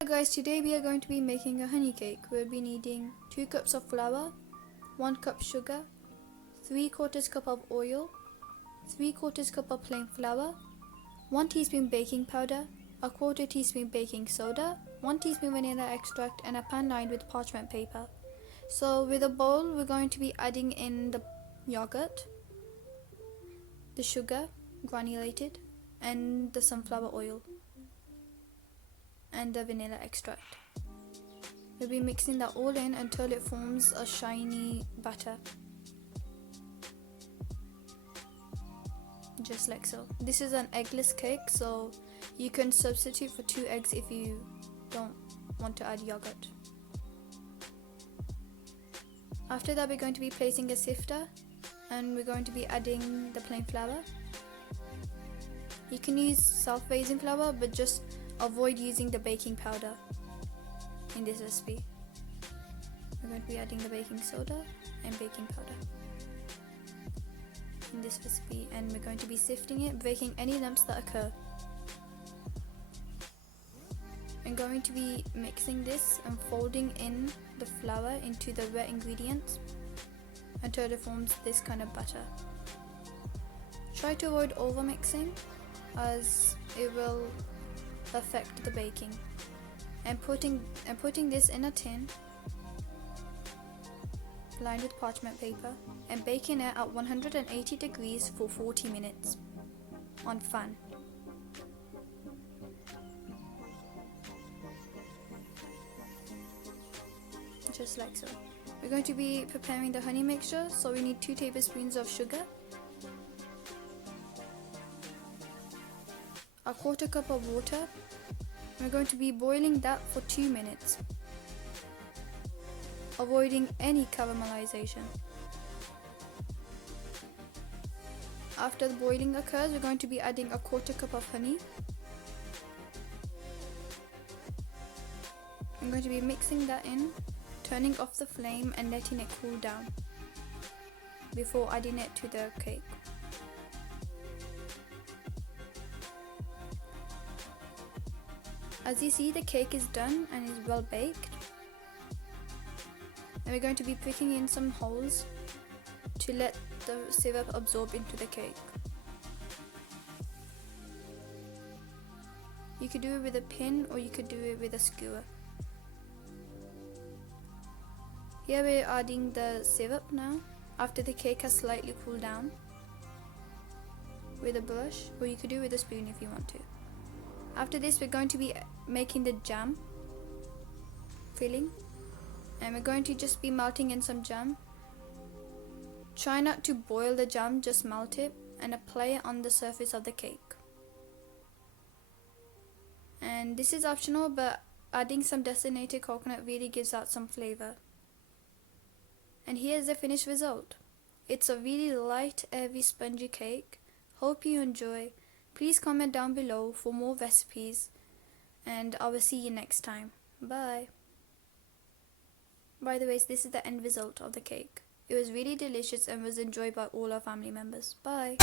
Hi guys, today we are going to be making a honey cake. We'll be needing 2 cups of flour, 1 cup sugar, 3/4 cup of oil, 3/4 cup of plain flour, 1 teaspoon baking powder, a 1/4 teaspoon baking soda, 1 teaspoon vanilla extract, and a pan lined with parchment paper. So with a bowl, we're going to be adding in the yogurt, the sugar, granulated, and the sunflower oil, and the vanilla extract. We'll be mixing that all in until it forms a shiny batter. Just like so. This is an eggless cake, so you can substitute for 2 eggs if you don't want to add yogurt. After that, we're going to be placing a sifter and we're going to be adding the plain flour. You can use self-raising flour, but just avoid using the baking powder in this recipe. We're going to be adding the baking soda and baking powder in this recipe, and we're going to be sifting it, breaking any lumps that occur. I'm going to be mixing this and folding in the flour into the wet ingredients until it forms this kind of batter. Try to avoid over mixing as it will affect the baking. And putting this in a tin lined with parchment paper and baking it at 180 degrees for 40 minutes on fan. Just like so. We're going to be preparing the honey mixture, so we need 2 tablespoons of sugar, a 1/4 cup of water. We're going to be boiling that for 2 minutes, avoiding any caramelization. After the boiling occurs, we're going to be adding a 1/4 cup of honey. I'm going to be mixing that in, turning off the flame and letting it cool down before adding it to the cake. As you see, the cake is done and is well baked. And we're going to be pricking in some holes to let the syrup absorb into the cake. You could do it with a pin or you could do it with a skewer. Here we're adding the syrup now, after the cake has slightly cooled down, with a brush, or you could do it with a spoon if you want to. After this, we're going to be making the jam filling, and we're going to just be melting in some jam. Try not to boil the jam, just melt it and apply it on the surface of the cake. And this is optional, but adding some designated coconut really gives out some flavor. And here's the finished result. It's a really light, airy, spongy cake. Hope you enjoy. Please comment down below for more recipes, and I will see you next time. Bye. By the way, this is the end result of the cake. It was really delicious and was enjoyed by all our family members. Bye.